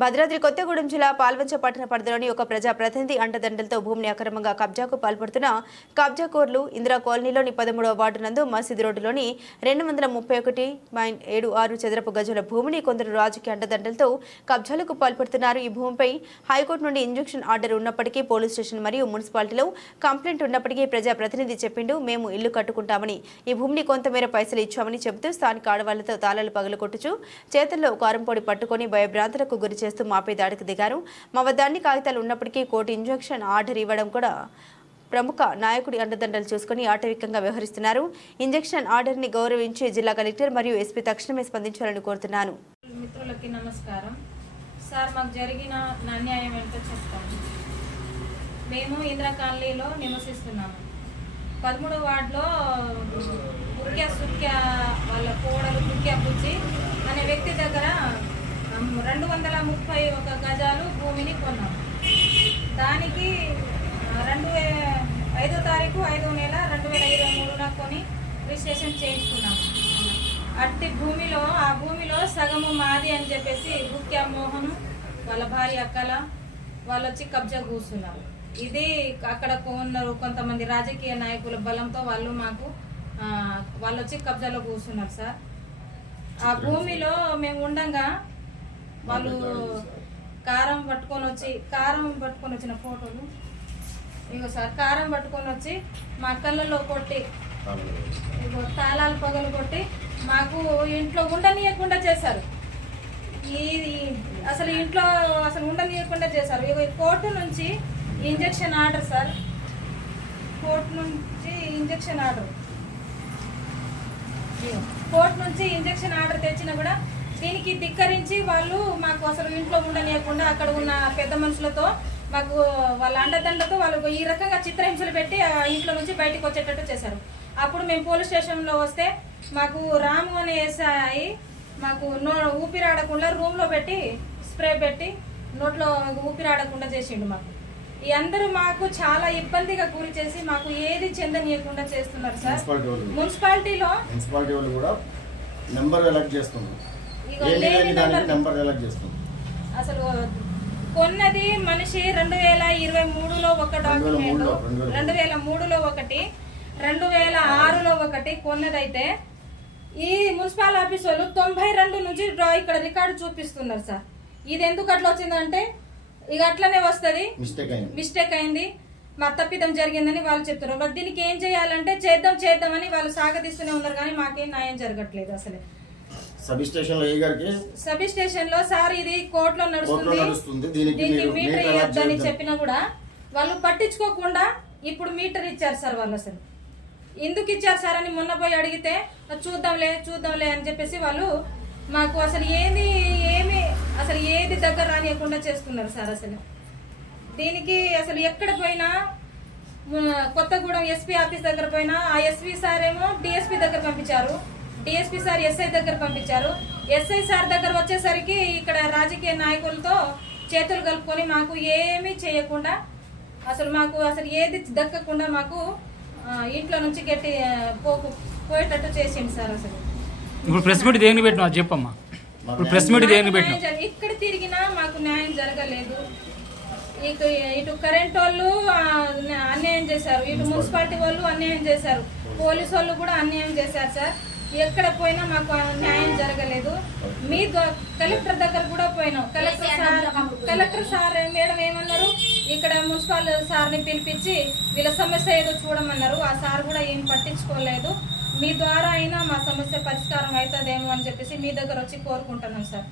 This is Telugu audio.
భద్రాద్రి కొత్తగూడెం జిల్లా పాల్వంచ పట్టణ పరిధిలోని ఒక ప్రజా ప్రతినిధి అండదండలతో భూమిని అక్రమంగా కబ్జాకు పాల్పడుతున్న కబ్జాకోర్లు ఇందిరా కాలనీలోని పదమూడవ వార్డు నందు మసీద్ రోడ్డులోని రెండు వందల ముప్పై ఒకటి పాయింట్ ఏడు ఆరు చదరపు గజల భూమిని కొందరు రాజకీయ అండదండలతో కబ్జాలకు పాల్పడుతున్నారు. ఈ భూమిపై హైకోర్టు నుండి ఇంజక్షన్ ఆర్డర్ ఉన్నప్పటికీ పోలీస్ స్టేషన్ మరియు మున్సిపాలిటీలో కంప్లైంట్ ఉన్నప్పటికీ ప్రజా ప్రతినిధి చెప్పిండు మేము ఇల్లు కట్టుకుంటామని. ఈ భూమిని కొంతమేర పైసలు ఇచ్చామని చెబుతూ స్థానిక ఆడవాళ్ళతో తాళాలు పగలగొట్టుచు చేతుల్లో కారంపొడి పట్టుకొని భయభ్రాంతులకు గురి చేస్తూ మాపై దాడికి దిగారు. మా వద్ద అన్ని కాగితాలు ఉన్నప్పటికీ కోర్టు ఇంజక్షన్ ఆర్డర్ ఇవ్వడం కూడా ప్రముఖ నాయకుడి అండదండలు చూసుకుని ఆటవికంగా వ్యవహరిస్తున్నారు. ఇంజెక్షన్ ఆర్డర్ని గౌరవించి జిల్లా కలెక్టర్ మరియు ఎస్పీ తక్షణమే స్పందించాలని కోరుతున్నాను మిత్రులకి నమస్కారం. సార్ మాకు జరిగిన అన్యాయం ఏంటో చెప్తాము మేము ఇందిరా కాలనీలో నివసిస్తున్నాము పదమూడు వార్డులో ముఖ్య సుఖ్య వాళ్ళ కోడలు ముఖ్య బుజ్జి అనే వ్యక్తి దగ్గర రెండు వందల ముప్పై ఒక గజాలు భూమిని కొన్నాం. దానికి రెండు వే ఐదో తారీఖు ఐదో నెల రెండు వేల ఇరవై మూడున కొని రిజిస్ట్రేషన్ చేయించుకున్నాం. అట్టి భూమిలో ఆ భూమిలో సగము మాది అని చెప్పేసి ముఖ్య మోహన్ వాళ్ళ భార్య అక్కల వాళ్ళు వచ్చి కబ్జా కూర్చున్నారు. ఇది అక్కడ ఉన్నారు కొంతమంది రాజకీయ నాయకుల బలంతో వాళ్ళు మాకు వాళ్ళు వచ్చి కబ్జాలో కూర్చున్నారు సార్. ఆ భూమిలో మేము ఉండగా వాళ్ళు కారం పట్టుకొని వచ్చి కారం పట్టుకొని వచ్చిన ఫోటోలు. ఇగో సార్ కారం పట్టుకొని వచ్చి మా కళ్ళలో కొట్టి ఇగో తాళాలు పగలు కొట్టి మాకు ఇంట్లో ఉండనీయకుండా చేశారు. ఈ ఈ- అసలు ఇంట్లో అసలు ఉండనీయకుండా చేశారు. ఇగో ఈ కోర్టు నుంచి ఇంజెక్షన్ ఆర్డర్ సార్. కోర్టు నుంచి ఇంజెక్షన్ ఆర్డర్. ఇగో, కోర్టు నుంచి ఇంజెక్షన్ ఆర్డర్ తెచ్చినా కూడా దీనికి ధిక్కరించి వాళ్ళు మాకు అసలు ఇంట్లో ఉండనీయకుండా అక్కడ ఉన్న పెద్ద మనుషులతో మాకు వాళ్ళ అండదండతో వాళ్ళు ఈ రకంగా చిత్రహింసలు పెట్టి ఆ ఇంట్లో నుంచి బయటికి వచ్చేటట్టు చేశారు. అప్పుడు మేము పోలీస్ స్టేషన్లో వస్తే మాకు రాము అనే ఎస్ఐ మాకు నో ఊపిరాడకుండా రూమ్లో పెట్టి స్ప్రే పెట్టి నోట్లో ఊపిరాడకుండా చేసిండు మాకు. ఈ అందరూ మాకు చాలా ఇబ్బందిగా గురి చేసి మాకు ఏది చెందనీయకుండా చేస్తున్నారు సార్. మున్సిపాలిటీలో మున్సిపాలిటీ వాళ్ళు కూడా నెంబర్ ఎలక్ట్ చేస్తున్నారు. అసలు కొన్నది మనిషి రెండు వేల ఇరవై మూడులో ఒక డాక్యుమెంట్ రెండు వేల మూడులో. ఒకటి రెండు వేల ఆరులో ఒకటి కొన్నదైతే ఈ మున్సిపల్ ఆఫీస్ వాళ్ళు తొంభై రెండు నుంచి డ్రా ఇక్కడ రికార్డు చూపిస్తున్నారు సార్. ఇది ఎందుకు అట్లా వచ్చిందంటే ఇక అట్లనే వస్తుంది. మిస్టేక్ అయింది. మిస్టేక్ అయింది. మా తప్పిదం జరిగిందని వాళ్ళు చెప్తున్నారు. మరి దీనికి ఏం చేయాలంటే చేద్దాం చేద్దామని వాళ్ళు సాగదీస్తూనే ఉన్నారు కానీ మాకేం న్యాయం జరగట్లేదు అసలు. సబ్ స్టేషన్లో ఏ గారికి? సబ్ స్టేషన్లో సార్ ఇది కోర్టులో నడుస్తుంది. దీనికి మీటర్ చేద్దాం. చెప్పినా కూడా వాళ్ళు పట్టించుకోకుండా ఇప్పుడు మీటర్ ఇచ్చారు సార్ వాళ్ళు అసలు. ఎందుకు ఇచ్చారు సార్ అని మొన్న పోయి అడిగితే చూద్దాంలే చూద్దాంలే అని చెప్పేసి వాళ్ళు మాకు అసలు ఏది ఏమి అసలు ఏది దగ్గర రానియకుండా చేస్తున్నారు సార్ అసలు. దీనికి అసలు ఎక్కడ పోయినా కొత్తగూడెం ఎస్పీ ఆఫీస్ దగ్గర పోయినా ఆ ఎస్పీ సార్ ఏమో డిఎస్పీ దగ్గర పంపించారు. డిఎస్పీ సార్ ఎస్ఐ దగ్గర పంపించారు. ఎస్ఐ సార్ దగ్గర వచ్చేసరికి ఇక్కడ రాజకీయ నాయకులతో చేతులు కలుపుకొని మాకు ఏమీ చేయకుండా అసలు మాకు అసలు ఏది దక్కకుండా మాకు ఇంట్లో నుంచి గట్టి పోకు పోయేటట్టు చేసింది సార్ అసలు. ఇప్పుడు ప్రెస్ మీట్ దేనికి పెట్టినా చెప్పమ్మా. ఇప్పుడు ప్రెస్ మీట్ దేనికి పెట్టినా ఇక్కడ తిరిగినా మాకు న్యాయం జరగలేదు. ఇటు ఇటు కరెంట్ వాళ్ళు అన్యాయం చేశారు. ఇటు మున్సిపాలిటీ వాళ్ళు అన్యాయం చేశారు. పోలీసు వాళ్ళు కూడా అన్యాయం చేశారు సార్. ఎక్కడ పోయినా మాకు న్యాయం జరగలేదు. మీ కలెక్టర్ దగ్గర కూడా పోయినాం. Collector sir collector sir madam ఏమన్నారు? ఇక్కడ మున్సిపల్ సార్ని పిలిపించి వీళ్ళ సమస్య ఏదో చూడమన్నారు. ఆ సార్ కూడా ఏం పట్టించుకోలేదు. మీ ద్వారా అయినా మా సమస్య పరిష్కారం అవుతుందేమో అని చెప్పేసి మీ దగ్గర వచ్చి కోరుకుంటున్నాం సార్.